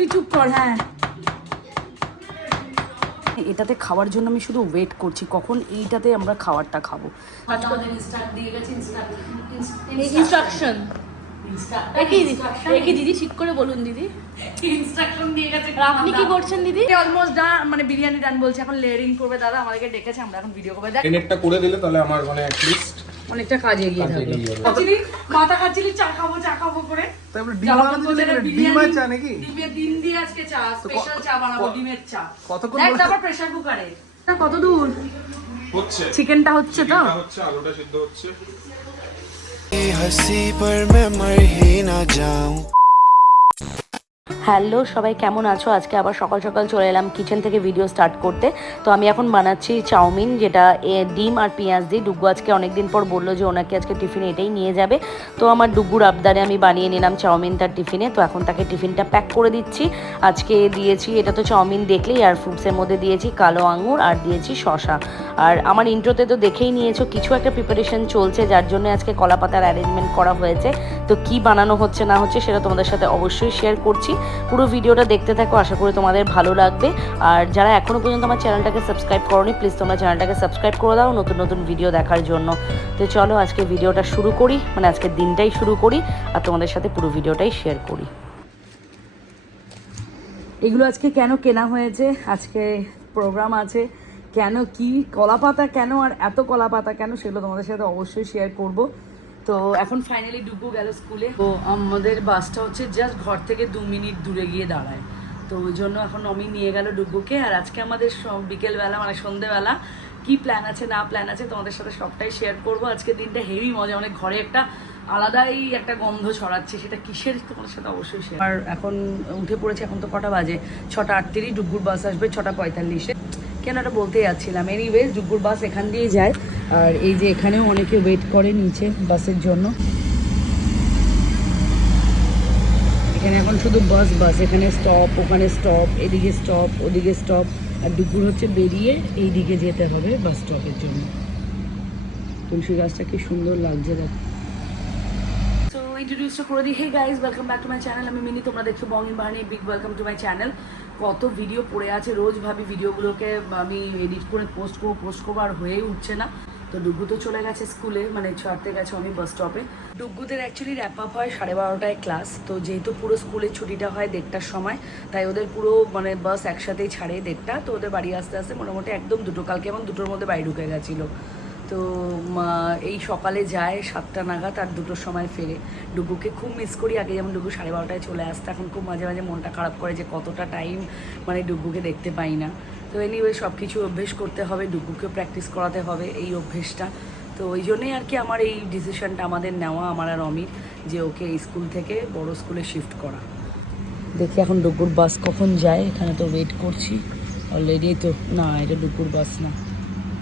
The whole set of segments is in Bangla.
তুই চুপ কর হ্যাঁ। এটাতে খাওয়ার জন্য আমি শুধু ওয়েট করছি কখন এইটাতে আমরা খাবারটা খাব। ইনস্ট্রাকশন দিদি ঠিক করে বলুন দিদি। ইনস্ট্রাকশন দিয়ে গেছে আপনি কি করছেন দিদি? অলমোস্ট ডান মানে বিরিয়ানি ডান বলছে এখন লেয়ারিং করবে দাদা আমাদেরকে ডেকেছে আমরা এখন ভিডিও করবে। দেখ করে দিলে তাহলে আমার মানে অ্যাটলিস্ট অনেকটা কাজ এগিয়ে কাজ থাকবে এগিয়ে যাবে। খাচ্ছিলি মাথা খাচ্ছিলি চা খাবো চা খাবো করে তারপরে জামা কাপড় ধরে ডিম বিরিয়ানি, আর চা নাকি ডিমের ডিম দিয়ে আজকে চা স্পেশাল চা বানাবো ডিমের চা কতক্ষণ দেখ বলে- তারপর প্রেসার কুকারে কত দূর হচ্ছে চিকেনটা হচ্ছে তো এটা হচ্ছে আলুটা সিদ্ধ হচ্ছে हंसी पर मैं मर ही ना जाऊं হ্যালো, সবাই কেমন আছো? আজকে আবার সকাল সকাল চলে এলাম কিচেন থেকে ভিডিও স্টার্ট করতে। তো আমি এখন বানাচ্ছি চাউমিন, যেটা ডিম আর পেঁয়াজ দিই ডুগ্গু আজকে অনেকদিন পর বলল যে ওনাকে আজকে টিফিনে এটাই নিয়ে যাবে। তো আমার ডুগ্গুর আবদারে আমি বানিয়ে নিলাম চাউমিন তার টিফিনে। তো এখন তাকে টিফিনটা প্যাক করে দিচ্ছি। আজকে দিয়েছি, এটা তো চাউমিন দেখলেই, আর ফ্রুটসের মধ্যে দিয়েছি কালো আঙুর আর দিয়েছি শশা আর আমার ইন্ট্রোতে তো দেখেই নিয়েছো, কিছু একটা প্রিপারেশন চলছে, যার জন্য আজকে কলা পাতার অ্যারেঞ্জমেন্ট করা হয়েছে। তো কি বানানো হচ্ছে না হচ্ছে সেটা তোমাদের সাথে অবশ্যই শেয়ার করছি। পুরো ভিডিওটা দেখতে থাকো, আশা করি তোমাদের ভালো লাগবে। আর যারা এখনও পর্যন্ত আমার চ্যানেলটাকে সাবস্ক্রাইব করোনি, প্লিজ তোমরা চ্যানেলটাকে সাবস্ক্রাইব করে দাও নতুন নতুন ভিডিও দেখার জন্য। তো চলো আজকে ভিডিওটা শুরু করি মানে আজকের দিনটাই শুরু করি, আর তোমাদের সাথে পুরো ভিডিওটাই শেয়ার করি। এগুলো আজকে কেন কেনা হয়েছে? আজকে প্রোগ্রাম আছে, কেন কি কলা পাতা কেন আর এত কলা পাতা কেন, সেগুলো তোমাদের সাথে অবশ্যই শেয়ার করব। তো এখন ফাইনালি ডুবু গেল স্কুলে তো আমাদের বাসটা হচ্ছে জাস্ট ঘর থেকে দু মিনিট দূরে গিয়ে দাঁড়ায়। তো ওই জন্য এখন অমি নিয়ে গেল ডুব্বুকে আর আজকে আমাদের বিকেলবেলা মানে সন্ধেবেলা, কি প্ল্যান আছে, না প্ল্যান আছে, তোমাদের সাথে সবটাই শেয়ার করব। আজকে দিনটা হেভি মজা অনেক ঘরে একটা আলাদাই একটা গন্ধ ছড়াচ্ছে, সেটা কিসের তোমাদের সাথে অবশ্যই শেয়ার আর এখন উঠে পড়েছে, এখন তো কটা বাজে, ছটা আটত্রিশ ডুব্বুর বাস আসবে ছটা পঁয়তাল্লিশে। কেন এটা বলতে যাচ্ছিলাম? এনিওয়েজ ডুব্বুর বাস এখান দিয়েই যায়। আর এই যে এখানেও অনেকে ওয়েট করে নিচে বাসের জন্য। এখানে এখন শুধু বাস বাস এখানে স্টপ ওখানে স্টপ এদিকে স্টপ ওদিকে স্টপ আর দুপুর হচ্ছে বেরিয়ে এই দিকে যেতে হবে বাস স্টপের জন্য। তুলসী গাছটা কি সুন্দর লাগছে দেখ। ইন্ট্রোডিউসটা করে দিই hey guys welcome back to my channel আমি মিনি, তোমরা দেখছ বঙ্গিন বাহিনী big welcome to my channel কত ভিডিও পড়ে আছে, রোজ ভাবি ভিডিওগুলোকে আমি এডিট করে পোস্ট করব পোস্ট করব, আর হয়েই উঠছে না। তো ডুগ্গু তো চলে গেছে স্কুলে মানে ছাড়তে গেছে আমি বাস স্টপে ডুগ্গুদের অ্যাকচুয়ালি র্যাপ আপ হয় সাড়ে বারোটায় ক্লাস তো যেহেতু পুরো স্কুলের ছুটিটা হয় দেড়টার সময়, তাই ওদের পুরো মানে বাস একসাথেই ছাড়ে দেড়টা, তো ওদের বাড়ি আসতে আসতে মোটামুটি একদম দুটো, কালকে এবং দুটোর মধ্যে বাড়ি ঢুকে গেছিল। তো এই সকালে যায় সাতটা নাগাদ আর দুটোর সময় ফেরে। ডুগুকে খুব মিস করি, আগে যেমন ডুগু সাড়ে বারোটায় চলে আসতো, এখন খুব মাঝে মাঝে মনটা খারাপ করে যে কতটা টাইম মানে ডুগুকে দেখতে পাই না। তো এনিওয়ে সব কিছু অভ্যেস করতে হবে ডুগুকেও প্র্যাকটিস করাতে হবে এই অভ্যেসটা। তো ওই জন্যই আর কি আমার এই ডিসিশনটা আমাদের নেওয়া, আমার আর অমির যে ওকে স্কুল থেকে বড় স্কুলে শিফট করা। দেখি এখন ডুগুর বাস কখন যায়, এখানে তো ওয়েট করছি। অলরেডি তো, না, এটা ডুগুর বাস না।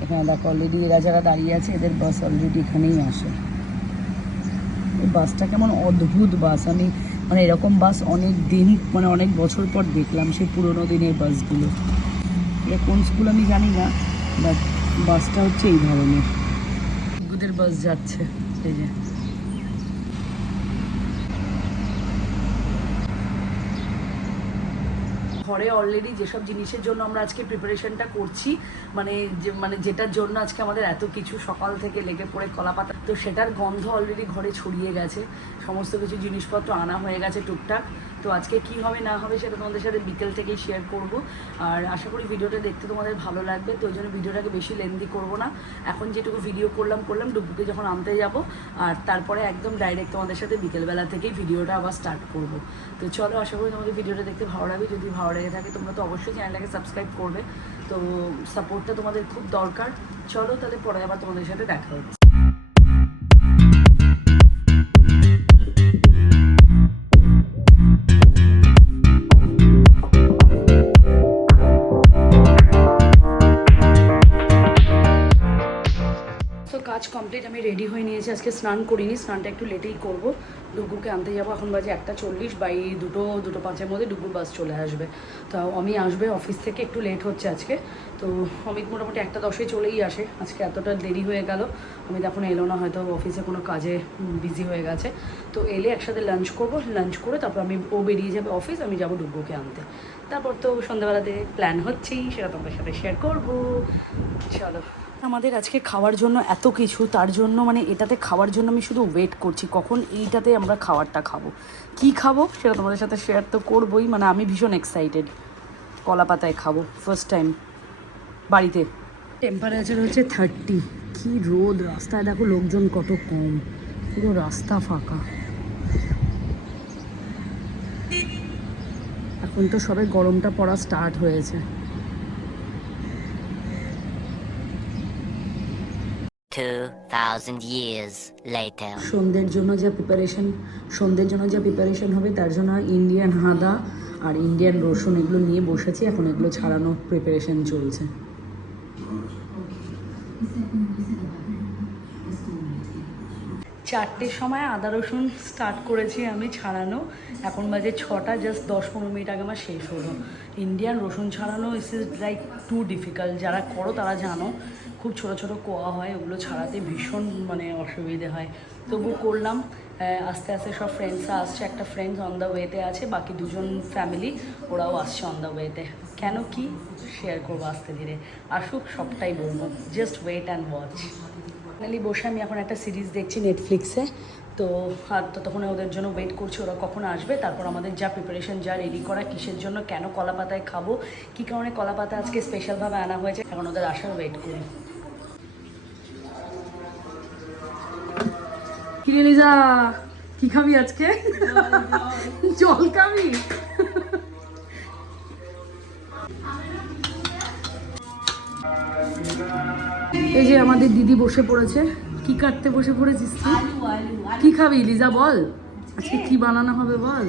এখানে দেখো অলরেডি এরা যারা দাঁড়িয়ে আছে, এদের বাস অলরেডি এখানেই আসে। বাসটা কেমন অদ্ভুত বাস আমি মানে এরকম বাস অনেক দিন মানে অনেক বছর পর দেখলাম সেই পুরোনো দিনের বাসগুলো এটা কোন স্কুল আমি জানি না বাট বাসটা হচ্ছে এই ধরনের। গুদের বাস যাচ্ছে, এই যে। ঘরে অলরেডি যেসব জিনিসের জন্য আমরা আজকে প্রিপারেশনটা করছি মানে মানে যেটার জন্য আজকে আমাদের এত কিছু সকাল থেকে লেগে পড়ে কলা পাতা তো সেটার গন্ধ অলরেডি ঘরে ছড়িয়ে গেছে। সমস্ত কিছু জিনিসপত্র আনা হয়ে গেছে টুকটাক। তো আজকে কি হবে, না হবে সেটা তোমাদের সাথে বিকেল থেকেই শেয়ার করব। আর আশা করি ভিডিওটা দেখতে তোমাদের ভালো লাগবে, তো ওই জন্য ভিডিওটাকে বেশি লেন্দি করব না। এখন যেটুকু ভিডিও করলাম করলাম ডুবুকে যখন আনতে যাব, আর তারপরে একদম ডাইরেক্ট তোমাদের সাথে বিকেলবেলা থেকেই ভিডিওটা আবার স্টার্ট করব। তো চলো, আশা করি তোমাদের ভিডিওটা দেখতে ভালো লাগবে। যদি ভালো লেগে থাকে, তোমরা তো অবশ্যই চ্যানেলটাকে সাবস্ক্রাইব করবে। তো সাপোর্টটা তোমাদের খুব দরকার। চলো তাহলে পরে আবার তোমাদের সাথে দেখা হচ্ছে। কমপ্লিট আমি রেডি হয়ে নিয়েছি। আজকে স্নান করিনি, স্নানটা একটু লেটেই করব। ডুগুকে আনতে যাব, এখন বাজে একটা চল্লিশ, বাই দুটো দুটো পাঁচের মধ্যে ডুগুর বাস চলে আসবে। তো আমি আসবে অফিস থেকে একটু লেট হচ্ছে আজকে। তো অমিত মোটামুটি একটা দশে চলেই আসে। আজকে এতটা দেরি হয়ে গেল। অমিত এখন এলো না, হয়তো অফিসে কোনো কাজে বিজি হয়ে গেছে। তো এলে একসাথে লাঞ্চ করব। লাঞ্চ করে তারপর আমি, ও বেরিয়ে যাবে অফিস আমি যাব ডুগুকে আনতে। তারপর তো সন্ধ্যাবেলাতে প্ল্যান হচ্ছেই, সেটা তোমাদের সাথে শেয়ার করব। চলো। আমাদের আজকে খাওয়ার জন্য এত কিছু, তার জন্য মানে এটাতে খাওয়ার জন্য আমি শুধু ওয়েট করছি, কখন এইটাতে আমরা খাবারটা খাব। কি খাব সেটা তোমাদের সাথে শেয়ার তো করবোই মানে আমি ভীষণ এক্সাইটেড কলা পাতায় খাব ফার্স্ট টাইম বাড়িতে। টেম্পারেচার হচ্ছে থার্টি কি রোদ, রাস্তায় দেখো লোকজন কত কম। পুরো রাস্তা ফাঁকা। এখন তো সবে গরমটা পড়া স্টার্ট হয়েছে। 2,000 years later. সন্ধ্যের জন্য যা প্রিপারেশন সন্ধ্যের জন্য যা প্রিপারেশন হবে তার জন্য ইন্ডিয়ান হাদা আর ইন্ডিয়ান রসুন এগুলো নিয়ে বসেছি এখন এগুলো ছাড়ানো প্রিপারেশন চলছে। চারটের সময় আদা রসুন স্টার্ট করেছি আমি ছাড়ানো এখন বাজে ছটা জাস্ট দশ পনেরো মিনিট আগে আমার শেষ হলো। ইন্ডিয়ান রসুন ছাড়ানো is is like too difficult যারা করো তারা জানো। খুব ছোট ছোট কোয়া হয়, ওগুলো ছাড়াতে ভীষণ মানে অসুবিধে হয়। তবু করলাম আস্তে আস্তে সব ফ্রেন্ডসরা আসছে, একটা ফ্রেন্ডস অন দ্য ওয়েতে আছে, বাকি দুজন ফ্যামিলি ওরাও আসছে অন দ্য ওয়েতে কেন কি? শেয়ার করব আস্তে ধীরে। আসুক, সবটাই বলব। Just wait and watch finally বসে আমি এখন একটা সিরিজ দেখছি নেটফ্লিক্সে তো, আর ততক্ষণে ওদের জন্য ওয়েট করছি, ওরা কখন আসবে, তারপর আমাদের যা প্রিপারেশন যা রেডি করা, কিসের জন্য কেন কলা পাতায় খাব, কী কারণে কলা পাতা আজকে স্পেশালভাবে আনা হয়েছে, এখন ওদের আসার ওয়েট করি। কিরে লিজা কি খাবি আজকে? জল খাবি? এই যে আমাদের দিদি বসে পড়েছে। কি কাটতে বসে পড়েছিস? কি খাবি লিজা বল। আজকে কি বানানো হবে বল?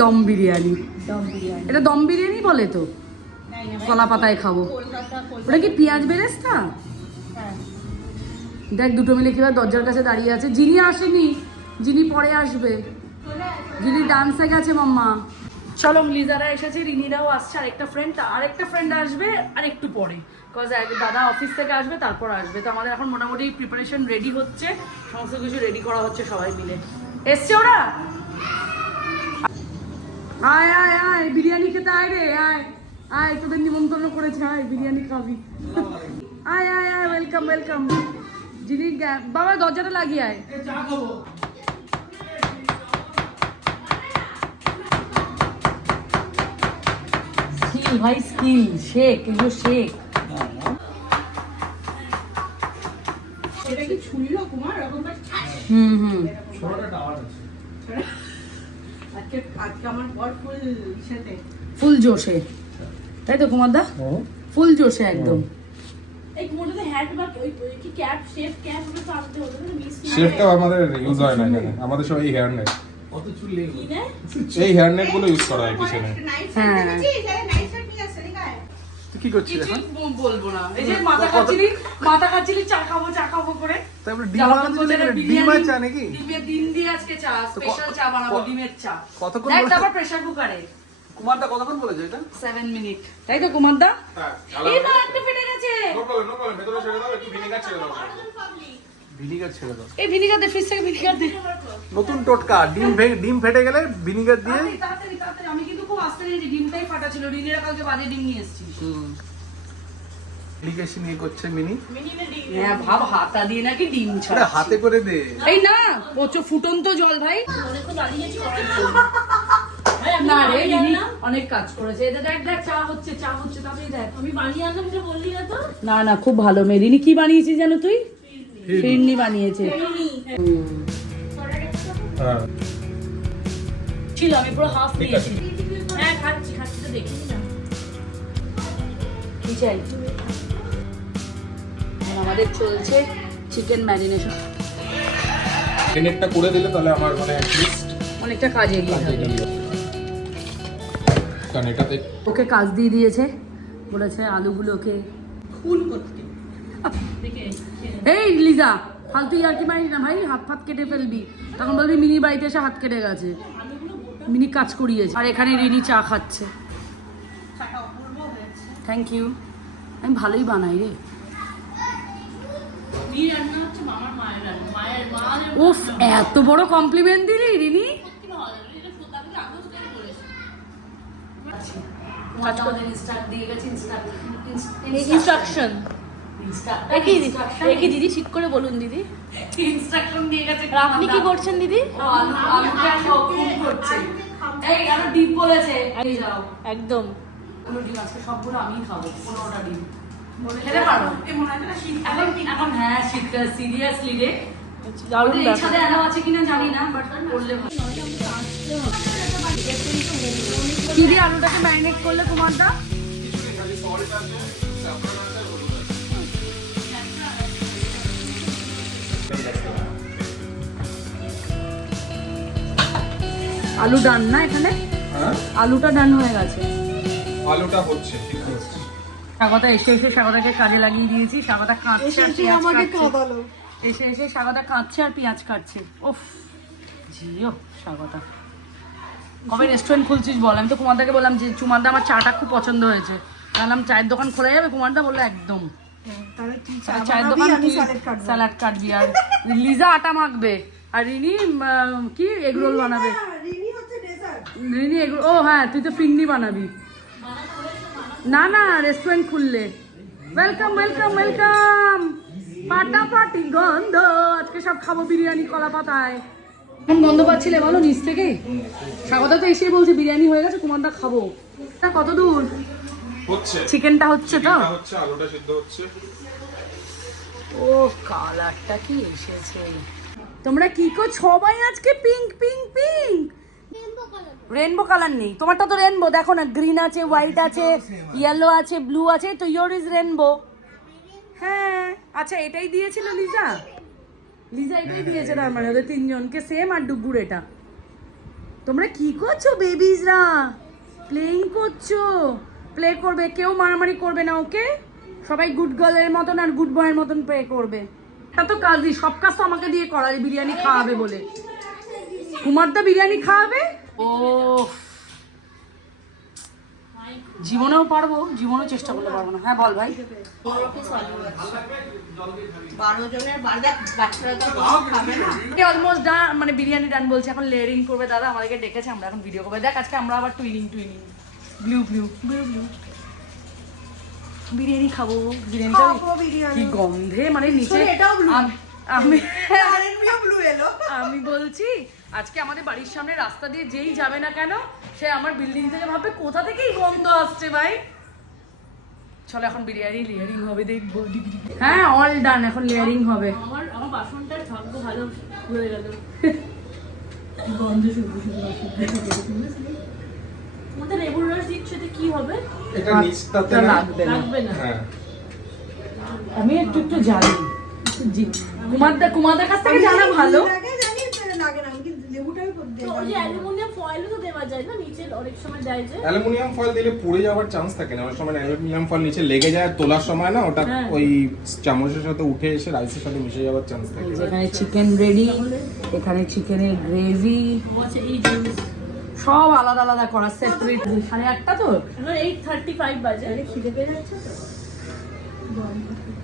দম বিরিয়ানি। এটা দম বিরিয়ানি বলে তো। কলা পাতায় খাব। ওটা কি পেঁয়াজ বেরেস্তা? দেখ, দুটো মিলে কীভাবে দরজার কাছে দাঁড়িয়ে আছে। যিনি আসেনি, যিনি পরে আসবে। যিনি ডান্সে গেছে, মাম্মা। চলো, লিজারা এসেছে, রিনিরাও আসছে, আরেকটা ফ্রেন্ড আরেকটা ফ্রেন্ড আসবে আর একটু পরে কজ দাদা অফিস থেকে আসবে, তারপর আসবে। তো আমাদের এখন মোটামুটি প্রিপারেশন রেডি হচ্ছে। সমস্ত কিছু রেডি করা হচ্ছে সবাই মিলে। এসছে ওরা? আয় আয় আয়, বিরিয়ানি খেতে আয় রে, আয়। আয়, তোদের নিমন্ত্রণ করেছে, আয়, বিরিয়ানি খাবি। আয় আয় আয় ওয়েলকাম ওয়েলকাম যিনি বাবা দরজাটা লাগিয়ে আয়। স্কিল ভাই স্কিল শেখ এগুলো শেখ। হুম হুম। ফুল জোশে। তাই তো কুমার দা ফুল জোশে একদম। এই মোটাতে হ্যাট বা ওই ওই কি ক্যাপ শেফ ক্যাপ ওগুলো তো আনতে হতো না মিস শেফটাও আমাদের ইউজ হয় না এখানে। আমাদের সব এই হেয়ার নেট এই হেয়ার নেটগুলো ইউজ করা হয় কিচেনে হ্যাঁ। কি করছিস এখন? বলব না। এই যে মাথা খাচ্ছিলি মাথা খাচ্ছিলি চা খাব চা খাব করে। তারপরে ডিম জামা বানাতে কাপড় চলে ছেড়ে গেলে ডিম বিরিয়ানি- আর চা নাকি? ডিমের ডিম দিয়ে আজকে চা স্পেশাল চা বানাবো ডিমের চা। কতক্ষণ তারপর প্রেসার কুকারে কুমারদা কতক্ষণ বলেছে এটা? সেভেন মিনিট তাই তো কুমারদা? হ্যাঁ এই মা একটু ফেটে গেছে। নো প্রবলেম নো প্রবলেম ভেতরে ছেড়ে দাও একটু ভিনেগার ছেড়ে দাও। ভিনিগার ছেড়ে দাও। এই ভিনিগার দে ফ্রিজ থেকে ভিনিগার দে নতুন টোটকা ডিম ভে- ডিম ফেটে গেলে ভিনিগার দিয়ে তাড়াতাড়ি, তাড়াতাড়ি তাড়াতাড়ি। আমি কিন্তু খুব আস্তে নিয়েছি ডিমটাই ফাটা ছিল। রিনিরা কালকে বাজে ডিম নিয়ে এসেছিস লিকেশন নিয়ে করছে মিনি? হ্যাঁ ভাব হাতা দিয়ে নাকি ডিম ছাড়া হাতে করে দে। এই না প্রচুর ফুটন্ত জল ভাই। না। রে রিনি অনেক কাজ করেছে। এটা দেখ দেখ চা হচ্ছে চা হচ্ছে তাতেই দেখ আমি বানিয়ে আনলাম যে বললি না তো? না না খুব ভালো মেয়ে রিনি কি বানিয়েছিস জানো তুই? ফিরনি। বানিয়েছে। হ্যাঁ। ছিল আমি পুরো হাফ নিয়েছি হ্যাঁ খাচ্ছি খাচ্ছি তো দেখিনি না কি চাই? আমাদের চলছে চিকেন ম্যারিনেশন এই করে দিলে তাহলে আমার মানে অনেকটা কাজ এগিয়ে যাবে। কারণ এটাতে ওকে কাজ দিয়ে দিয়েছে বলেছে আলুগুলোকে। এই লিজা ফালতু ইয়ার্কি মারিস না ভাই হাত ফাত কেটে ফেলবি। তখন বলবি মিনি বাড়িতে এসে হাত কেটে গেছে। মিনি কাজ করিয়েছে। আর এখানে রিনি চা খাচ্ছে। থ্যাংক ইউ আমি ভালোই বানাই রে। রান্না হচ্ছে মামার মায়ের রান্না মায়ের মা উফ এত বড় কমপ্লিমেন্ট দিলি রিনি? ইনস্ট্রাকশন একই দিদি? ঠিক করে বলুন দিদি। ইনস্ট্রাকশন দিয়ে গেছে আপনি কি করছেন দিদি? একদম। কোনো ডিম আজকে সবগুলো আমিই খাব পনেরোটা ডিম। খেতে পারব এখন এখন হ্যাঁ শীতকাল সিরিয়াসলি রে। দারুণ ইচ্ছাতে এলাও আছে কিনা জানি না বাট করলে কি দিয়ে আলুটাকে ম্যারিনেট করলে তোমার দা আলু ডান না এখানে? হ্যাঁ? আলুটা ডান হয়ে গেছে। আলুটা হচ্ছে স্বাগতা এসে এসে স্বাগতাকে কাজে লাগিয়ে দিয়েছি। স্বাগতা কাঁদছে আর পেঁয়াজ কাটছে। এসে এসে স্বাগতা কাঁদছে আর পেঁয়াজ কাটছে। ওফ জিও স্বাগতা কবে রেস্টুরেন্ট খুলছিস বল? আমি তো কুমারদাকে বললাম যে চুমারদা আমার চাটা খুব পছন্দ হয়েছে। বললাম চায়ের দোকান খোলা যাবে? কুমারদা বলল একদম। চায়ের দোকান স্যালাড কাটবি। আর লিজা আটা মাখবে। আর রিনি কি এগরোল বানাবে। রিনি এগরোল ও হ্যাঁ তুই তো ফিংনি বানাবি। না না রেস্টুরেন্ট খুললে। ওয়েলকাম ওয়েলকাম ওয়েলকাম পাটা পাটি গন্ধ। আজকে সব খাব বিরিয়ানি কলা পাতায়। এখন গন্ধ পাচ্ছিলে বলো নিচ থেকে? স্বাগতা তো এসে বলছে বিরিয়ানি হয়ে গেছে কুমারদা খাব। তা কত দূর? হচ্ছে। চিকেনটা হচ্ছে তো? হচ্ছে আলুটা সিদ্ধ হচ্ছে। ও কালারটা কি এসেছে। তোমরা কি কো সবাই আজকে pink pink pink rainbow colour নেই। তোমারটা তো রেনবো দেখো না গ্রিন আছে হোয়াইট আছে ইয়েলো আছে ব্লু আছে তো ইয়োর ইজ রেনবো হ্যাঁ আচ্ছা এটাই দিয়েছিল লিজা লিজা এটাই দিয়েছে তার মানে ওদের তিনজনকে সেম আর ডুগুর এটা। তোমরা কি করছ বেবিজরা প্লেইং করছ? প্লে করবে কেউ মারামারি করবে না ওকে? সবাই গুড গার্লের মতন আর গুড বয়ের মতন প্লে করবে। তা তো কাজই সব কাজ তো আমাকে দিয়ে করালে বিরিয়ানি খাওয়াবে বলে। কুমারদা বিরিয়ানি খাওয়াবে? ও জীবনেও পারব জীবনেও চেষ্টা করলে পারব না। হ্যাঁ বল ভাই। অলমোস্ট ডান মানে বিরিয়ানি ডান বলছে এখন লেয়ারিং করবে দাদা আমাদেরকে ডেকেছে আমরা এখন ভিডিও করবে। দেখ আজকে আমরা আবার twinning twinning blue blue blue blue biryani খাব বিরিয়ানি। কি গন্ধে মানে নিচে আম- আমি আমি বলছি আজকে আমাদের বাড়ির সামনে রাস্তা দিয়ে যেই যাবে না কেন সে আমার বিল্ডিং থেকে ভাববে কোথা থেকেই গন্ধ আসছে ভাই? চলো এখন বিরিয়ানি লেয়ারিং হবে দেখব হ্যাঁ অল ডান এখন লেয়ারিং হবে। আমার আমার বাসনটার ভাগ্য ভালো হয়ে গেল। আমাদের লেবুর রস দিচ্ছে কি হবে? এটা নিচটাতে লাগবে না। হ্যাঁ। আমি একটু একটু জানি জি কুমারদা কুমারদার কাছ থেকে জানা ভালো। তো ওই যে অ্যালুমিনিয়াম ফয়েলও তো দেওয়া যায় না নিচে অনেক সময় দেয় যে। অ্যালুমিনিয়াম ফয়েল দিলে পুড়ে যাওয়ার চান্স থাকে না অনেক সময় অ্যালুমিনিয়াম ফয়েল নিচে লেগে যায় তোলার সময় না ওটা হ্যাঁ। ওই চামচের সাথে উঠে এসে রাইসের সাথে মিশে যাওয়ার চান্স থাকে। এখানে চিকেন রেডি এখানে চিকেনের গ্রেভি সব আলাদা আলাদা করা সেপারেট সাড়ে আটটা তো? এইট থার্টি ফাইভ বাজে। খিদে পেয়ে যাচ্ছে তো?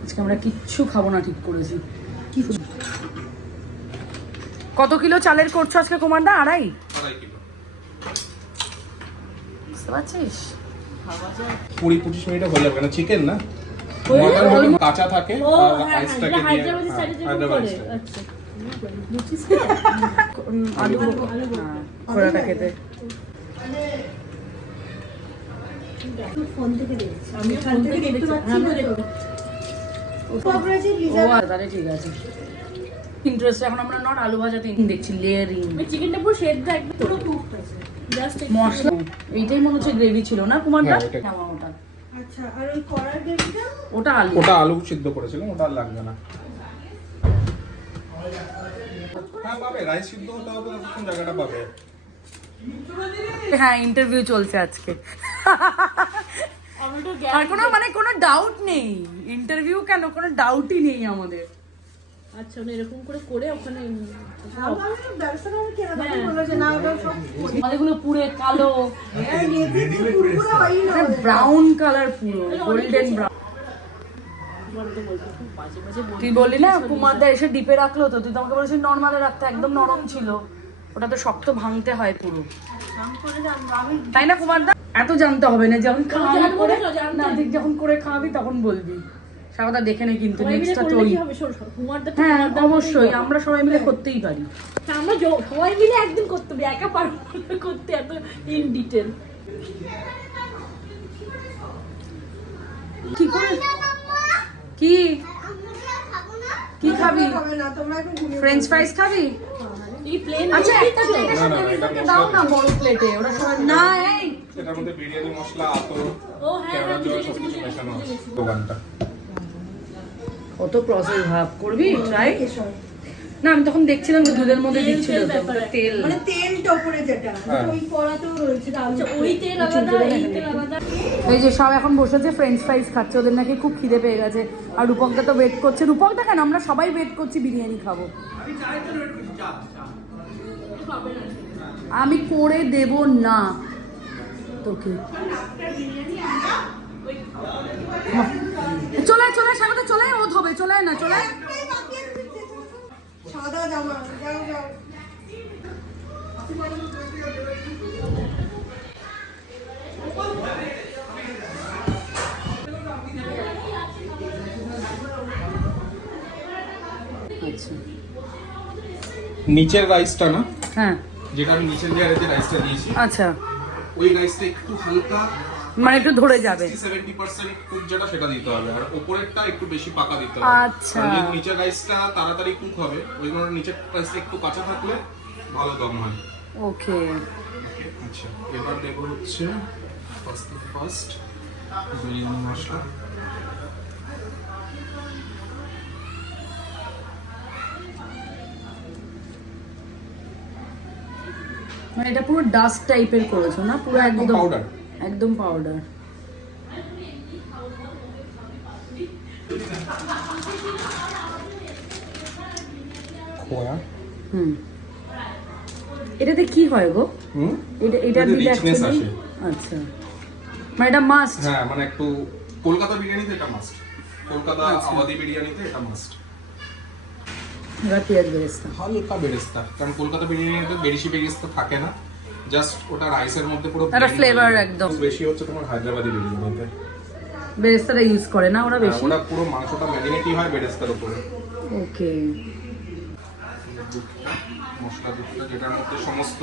আজকে আমরা কিচ্ছু খাব না ঠিক করেছি। কত কিলো চালের করছ আজকে কুমারদা? আড়াই? আড়াই বুঝতে পারছিস? কুড়ি পঁচিশ মিনিটে হয়ে যাবে না চিকেন না? কাঁচা থাকে হ্যাঁ হ্যাঁ, হ্যাঁ, খোলাটা খেতে। আমি ফোন থেকে দেখতে পাচ্ছি আমিও দেখতে পাচ্ছি। ও আচ্ছা, তাহলে ঠিক আছে। ইন্টারেস্ট এখন আমরা নট আলু ভাজাতে দেখছি লেয়ারিং চিকেনটা পুরো সেদ্ধ একদম। পুরো কুক হয়েছে জাস্ট মশলা। এইটাই মনে হচ্ছে গ্রেভি ছিল না হ্যাঁ। কেমন ওটা। আচ্ছা আর ওই কড়ার গ্রেভিটা ওটা আলু। ওটা আলু সিদ্ধ করেছিলাম ওটা লাগবে না। হ্যাঁ পাবে রাইস সিদ্ধ হতে হবে ততক্ষণ জায়গাটা পাবে? হ্যাঁ ইন্টারভিউ চলছে আজকে। আর কোনো মানে কোনো ডাউট নেই। ইন্টারভিউ কেন? কোনো ডাউটই নেই আমাদের। আচ্ছা এরকম করে করে ওখানে আমি ব্যবসাটা আমি কেনা তখন বলল যে না ওটা সব আমাদেরগুলো পুরে কালো। পুরো হয় ব্রাউন কালার পুরো গোল্ডেন ব্রাউন তুই বললি না কুমারদা এসে ডিপে রাখল তো তুই তো আমাকে বলেছিস নর্মালে রাখতে একদম নরম ছিল। ওটা তো শক্ত ভাঙতে হয় পুরো। তাই না কুমারদা? এত জানতে হবে না যখন খাওয়াবি করে না, যখন করে খাওয়াবি তখন বলবি। সারাটা দেখে নে কিন্তু সবাই মিলে নেক্সটটা তুই। হ্যাঁ অবশ্যই আমরা সবাই মিলে করতেই পারি। আমরা সবাই মিলে একদিন করতে হবে একা পারব করতে এত ইন ডিটেল কি করে? কি? কি খাবি? তোমরা ফ্রেঞ্চ ফ্রাইস খাবি? এই প্লেন আচ্ছা একটা সাথে দাও না বড় প্লেটে ওরা সবাই না এই এটার মধ্যে বিরিয়ানি মশলা আতর ও হ্যাঁ কেওড়া সব কিছু মেশানো দোকানটা। কত প্রসেস ভাব করবি? ট্রাই না আমি তখন দেখছিলাম যে দুধের মধ্যে দিচ্ছিল তেল মানে তেলটা উপরে যেটা হ্যাঁ। ওই কড়াতেও রয়েছে আচ্ছা ওই তেল আলাদা এই তেল আলাদা? এই যে সব এখন বসেছে ফ্রেঞ্চ ফ্রাইজ খাচ্ছে ওদের নাকি খুব খিদে পেয়ে গেছে। আর রূপকদা তো ওয়েট করছে। রূপকদা কেন? আমরা সবাই ওয়েট করছি বিরিয়ানি খাব। আমি করে দেব না। তোকে। চলে চলে সামনে চলে ও ধোবে চলে না চলে। নিচের রাইসটা না? হ্যাঁ। যেটা আমি নিচের লেয়ারে যে রাইসটা দিয়েছি আচ্ছা। ওই রাইসটা একটু হালকা মানে একটু ধরে যাবে। সেভেন্টি পার্সেন্ট কুক যেটা সেটা দিতে হবে আর উপরেরটা একটু বেশি পাকা দিতে হবে। আচ্ছা। কারণ নিচের রাইসটা তাড়াতাড়ি কুক হবে ওই কারণে নিচের রাইসটা একটু কাঁচা থাকলে ভালো দম হয়। ওকে। আচ্ছা এবার দেবো হচ্ছে ফার্স্ট ফার্স্ট বিরিয়ানি মশলা। মানে এটা পুরো ডাস্ট টাইপের করেছ না? পুরো একদম একদম powder। একদম পাউডার খোয়া? হুম। এটাতে কি হয় গো? এটা দিলে। আচ্ছা। মানে এটা মাস্ট হ্যাঁ মানে একটু কলকাতা বিরিয়ানিতে এটা মাস্ট কলকাতা আচ্ছা। আবাদি বিরিয়ানিতে এটা মাস্ট হালকা বেরেস্তা। কারণ কলকাতা বিরিয়ানিতে বেরিশি বেরিস্তা থাকে না। জাস্ট ওটা রাইসের মধ্যে পুরো একটা যায়। একদম। বেশি হচ্ছে তোমার হায়দ্রাবাদি বিরিয়ানিতে বেরেস্তাটা ইউজ করে না ওরা হ্যাঁ, বেশি? ওটা পুরো মাংসটা ম্যারিনেটই হয় বেরেস্তার উপরে। ওকে মশলা দুধটা যেটার মধ্যে সমস্ত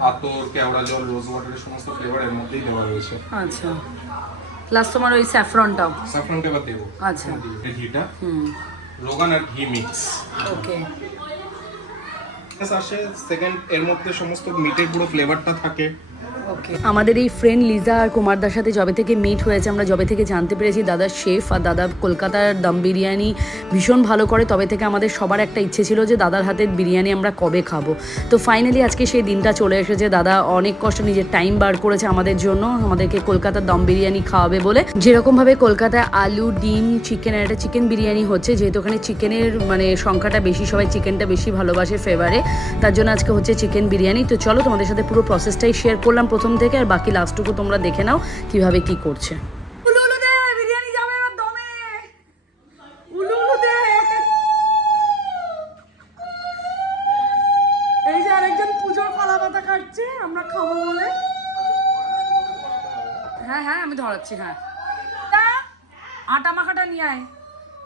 আতর কেওড়া জল রোজ ওয়াটারের সমস্ত ফ্লেভার এর মধ্যেই দেওয়া রয়েছে আচ্ছা। প্লাস তোমার ওই স্যাফরনটাও সাফরানটা এবার দেবো। আচ্ছা। এই ঘিটা। হুম। রোগান আর ঘি মিক্স ওকে আসে। সেকেন্ড এর মধ্যে সমস্ত মিটের পুরো ফ্লেভারটা থাকে। আমাদের এই ফ্রেন্ড লিজা আর কুমারদার সাথে জবে থেকে মিট হয়েছে, আমরা জবে থেকে জানতে পেরেছি দাদা শেফ আর দাদা কলকাতার দম বিরিয়ানি ভীষণ ভালো করে। তবে থেকে আমাদের সবার একটা ইচ্ছে ছিল যে দাদার হাতের বিরিয়ানি আমরা কবে খাব। তো ফাইনালি আজকে সেই দিনটা চলে এসেছে। দাদা অনেক কষ্ট নিজের টাইম বার করেছে আমাদের জন্য, আমাদেরকে কলকাতার দম বিরিয়ানি খাওয়াবে বলে। যেরকমভাবে কলকাতায় আলু, ডিম চিকেন আর একটা চিকেন বিরিয়ানি হচ্ছে, যেহেতু ওখানে চিকেনের মানে সংখ্যাটা বেশি, সবাই চিকেনটা বেশি ভালোবাসে ফেভারে তার জন্য আজকে হচ্ছে চিকেন বিরিয়ানি। তো চলো তোমাদের সাথে পুরো প্রসেসটাই শেয়ার করলাম প্রথম থেকে, আর বাকি লাস্টটুকু তোমরা দেখে নাও কীভাবে কি করছে। আমরা খাব বলে। হ্যাঁ হ্যাঁ আমি ধরাচ্ছি হ্যাঁ। আটা মাখাটা নিয়ে আয়।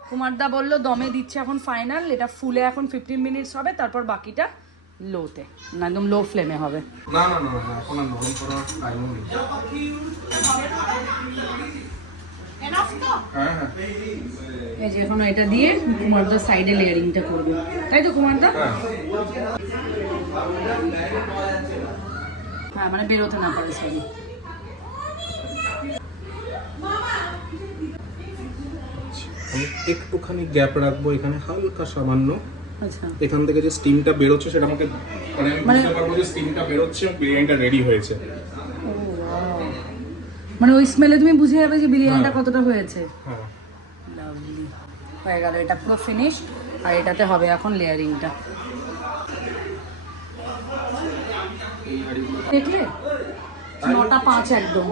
কুমারদা বলল, দমে দিচ্ছে এখন ফাইনাল এটা ফুলে এখন ফিফটিন মিনিটস হবে, তারপর বাকিটা লোতে না একদম লো ফ্লেমে হবে। না না না এখন আর নরম করার নেই। হ্যাঁ হ্যাঁ। এই যে এখন এটা দিয়ে কুমারদার সাইডে লেয়ারিংটা করবে। তাই তো কুমারদা হ্যাঁ। হ্যাঁ মানে বেরোতে না পারে সরি আমি একটুখানি গ্যাপ রাখব এখানে হালকা সামান্য। এখান থেকে যে স্টিমটা বেরোচ্ছে সেটা আমাকে মানে আমি মানে- বুঝতে পারব যে স্টিমটা বেরোচ্ছে বিরিয়ানিটা রেডি হয়েছে। মানে ওই স্মেলে তুমি বুঝে যাবে যে বিরিয়ানিটা হ্যাঁ। কতটা হয়েছে। হ্যাঁ। লাভলি হয়ে গেল এটা পুরো ফিনিশ আর এটাতে হবে এখন লেয়ারিংটা দেখলে? নটা পাঁচ একদম।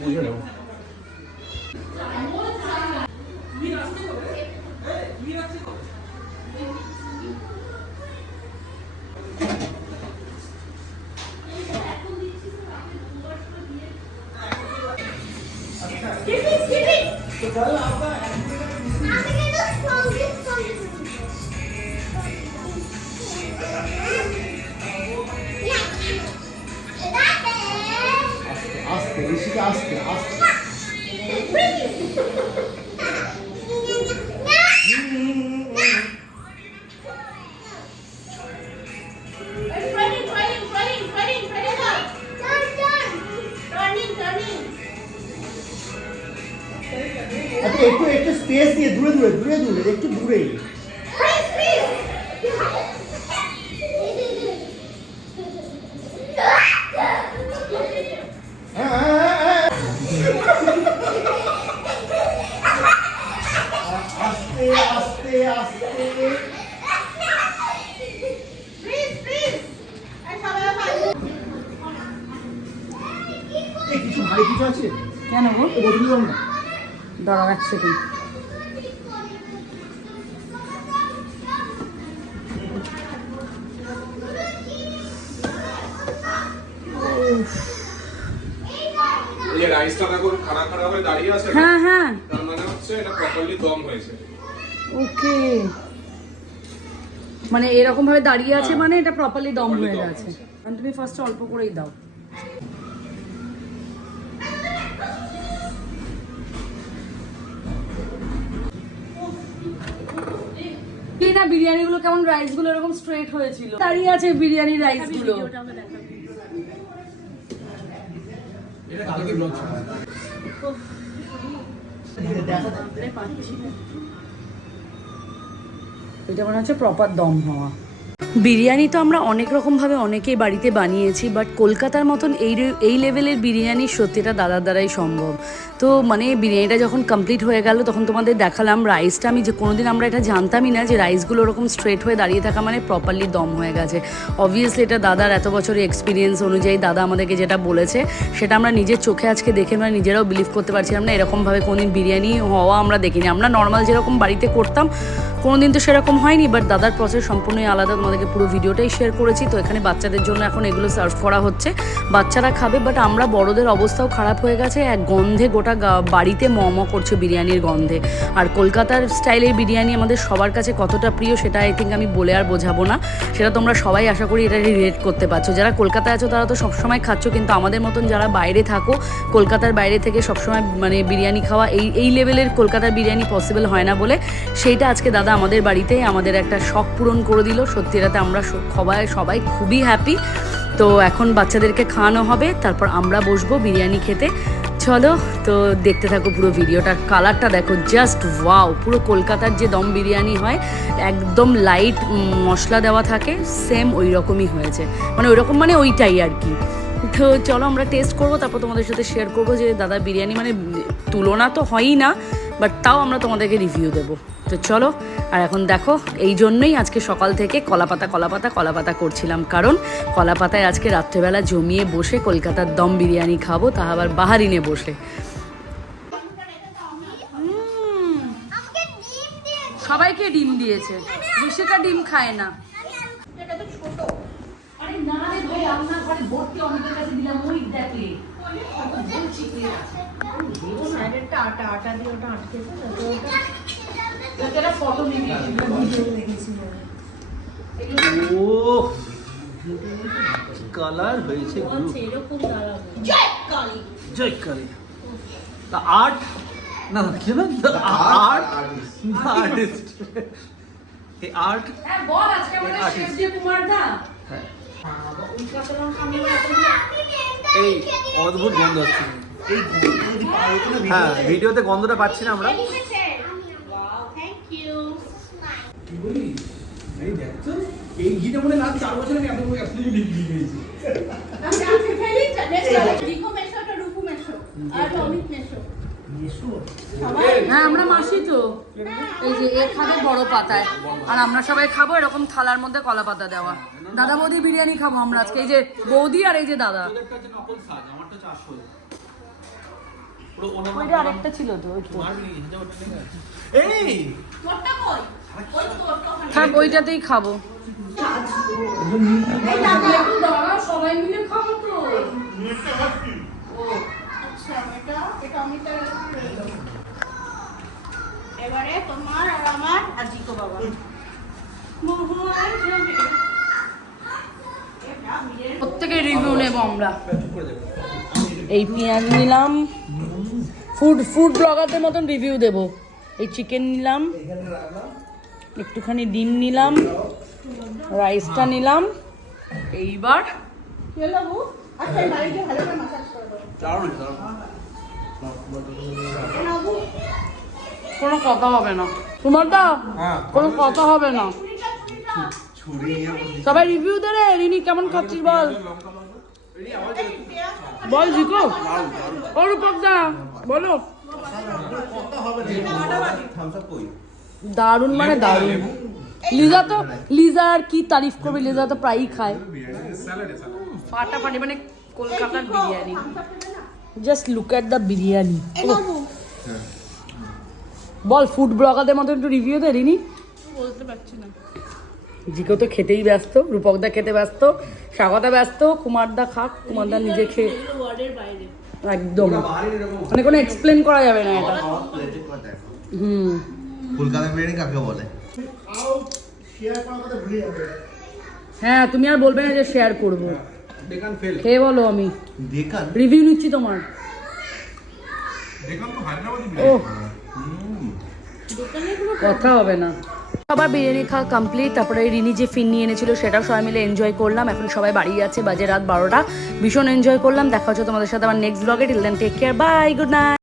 বুঝে নেব। আস্তে এই কিছু আছে? কেন গো? বোতল দাও না দাঁড়াও এক সেকেন্ড হয়ে দাঁড়িয়ে আছে। না? হ্যাঁ। মানে হচ্ছে এটা প্রপারলি দম হয়েছে। ওকে। মানে এরকম ভাবে দাঁড়িয়ে আছে হ্যাঁ। মানে এটা প্রপারলি দম হয়ে গেছে। তুমি ফার্স্ট অল্প করেই দাও। কেমন রাইসগুলো এরকম স্ট্রেট হয়েছিল। তারই আছে বিরিয়ানি রাইসগুলো। এটা মনে হচ্ছে প্রপার দম হওয়া। বিরিয়ানি তো আমরা অনেক রকমভাবে অনেকেই বাড়িতে বানিয়েছি বাট কলকাতার মতন এই এই লেভেলের বিরিয়ানি সত্যিটা দাদার দ্বারাই সম্ভব। তো মানে বিরিয়ানিটা যখন কমপ্লিট হয়ে গেল, তখন তোমাদের দেখালাম রাইসটা আমি যে কোনোদিন আমরা এটা জানতামই না যে রাইসগুলো ওরকম স্ট্রেট হয়ে দাঁড়িয়ে থাকা মানে প্রপারলি দম হয়ে গেছে। অবভিয়াসলি এটা দাদার এত বছরের এক্সপিরিয়েন্স অনুযায়ী দাদা আমাদেরকে যেটা বলেছে, সেটা আমরা নিজের চোখে আজকে দেখে আমরা নিজেরাও বিলিভ করতে পারছিলাম না। এরকমভাবে কোনোদিন বিরিয়ানি হওয়া আমরা দেখিনি। আমরা নর্মাল যেরকম বাড়িতে করতাম কোনোদিন তো সেরকম হয়নি বাট দাদার প্রসেস সম্পূর্ণই আলাদা। তোমাদেরকে পুরো ভিডিওটাই শেয়ার করেছি। তো এখানে বাচ্চাদের জন্য এখন এগুলো সার্ভ করা হচ্ছে। বাচ্চারা খাবে বাট আমরা বড়দের অবস্থাও খারাপ হয়ে গেছে। এক গন্ধে গোটা বাড়িতে ম ম করছে বিরিয়ানির গন্ধে। আর কলকাতার স্টাইলের বিরিয়ানি আমাদের সবার কাছে কতটা প্রিয়, সেটা আই থিঙ্ক আমি বলে আর বোঝাবো না। সেটা তোমরা সবাই আশা করি এটা রিলেট করতে পারছ। যারা কলকাতায় আছো, তারা তো সবসময় খাচ্ছ, কিন্তু আমাদের মতন যারা বাইরে থাকো, কলকাতার বাইরে থেকে সবসময় মানে বিরিয়ানি খাওয়া, এই এই লেভেলের কলকাতার বিরিয়ানি পসিবল হয় না বলে, সেইটা আজকে দাদা আমাদের বাড়িতে আমাদের একটা শখ পূরণ করে দিল। সত্যি এটাতে আমরা সবাই সবাই খুবই হ্যাপি তো এখন বাচ্চাদেরকে খাওয়ানো হবে, তারপর আমরা বসবো বিরিয়ানি খেতে। চলো, তো দেখতে থাকো পুরো ভিডিওটার কালারটা দেখো জাস্ট ওয়াও পুরো কলকাতার যে দম বিরিয়ানি হয়, একদম লাইট মশলা দেওয়া থাকে সেম ওই রকমই হয়েছে। মানে ওই রকম মানে ওইটাই আর কি। তো চলো আমরা টেস্ট করব, তারপর তোমাদের সাথে শেয়ার করব যে দাদা বিরিয়ানি মানে তুলনা তো হয়ই না। বাট তাও আমরা তোমাদেরকে রিভিউ দেবো। তো চলো, আর এখন দেখো, এই জন্যই আজকে সকাল থেকে কলাপাতা কলাপাতা কলাপাতা করছিলাম। কারণ কলাপাতায় আজকে রাত্রেবেলা জমিয়ে বসে কলকাতার দম বিরিয়ানি খাব, তা আবার বাহারিনে বসে। সবাইকে ডিম দিয়েছে। ঋষিকা ডিম খায় না। আরে না রে ভাই ভর্তি অনেকের কাছে দিলাম, ওই দেখলে। আটা আটা দিয়ে ওটা আটকেছে যাতে ওটা এটা ফটো নিবি। ভিডিও দেখেছি ও কালার হয়েছে জয় কালী। দ্য আর্ট না কি না আর্ট আর্টিস্ট এই আর্ট হ্যাঁ বল আজকে আমাদের. শেফ কুমার দা এই অদ্ভুত গন্ধ হচ্ছে। হ্যাঁ ভিডিওতে গন্ধটা পাচ্ছি না আমরা। এই দেখছ? এই ঘিটা মনে না চার বছর আমি এত এত ঘি খেয়েছি হ্যাঁ আমরা মাসি তো। এই যে এ খাবে বড় পাতায়। আর আমরা সবাই খাব এরকম থালার মধ্যে কলা পাতা দেওয়া। দাদা বৌদি বিরিয়ানি খাব আমরা আজকে। এই যে বৌদি আর এই যে দাদা। ওইটা আরেকটা ছিল তো ওই থাক ওইটাতেই খাব। সবাই মিলে খাব তো। এবারে তোমার আর আমার আর জিকো বাবা। প্রত্যেকে রিভিউ নেব আমরা। এই পেঁয়াজ নিলাম। ফুড ফুড ব্লগারদের মতন রিভিউ দেব। এই চিকেন নিলাম। একটুখানি ডিম নিলাম। রাইসটা নিলাম। এইবার আচ্ছা কোনো কথা হবে না। তোমার দা কোনো কথা হবে না। সবাই রিভিউ দে রে রিনি কেমন খাচ্ছিস বল। বল জিকো। ও রূপক দা বলো। দারুণ মানে দারুণ। লিজা তো লিজা আর কি তারিফ করবে লিজা তো প্রায়ই খায়। ফাটাফাটি মানে কলকাতার biryani. Just look at the biryani ball food ব্লগারদের মতো একটু রিভিউ দে রিনি। বলতে পারছি না। জিকেও তো খেতেই ব্যস্ত রূপকদা খেতে ব্যস্ত স্বাগতা ব্যস্ত কুমারদা খাক কুমারদা নিজে খেয়ে একদম। মানে কোনো এক্সপ্লেন করা যাবে না এটা। হুম। কলকাতা বিরিয়ানি কাকে বলে? হ্যাঁ তুমি আর বলবে না যে শেয়ার করব। দেখান ফেল খেয়ে বলো আমি। ডেকান রিভিউ নিচ্ছি তোমার। ডেকান তো হায়দ্রাবাদি কথা হবে না। সবার বিরিয়ানি খাওয়া কমপ্লিট তারপরে রিনি যে ফিন নিয়ে এনেছিল সেটাও সবাই মিলে এনজয় করলাম। এখন সবাই বাড়ি আছে বাজে রাত বারোটা। ভীষণ এনজয় করলাম। দেখা হচ্ছে তোমাদের সাথে আমার নেক্সট ব্লগে till then take care bye good night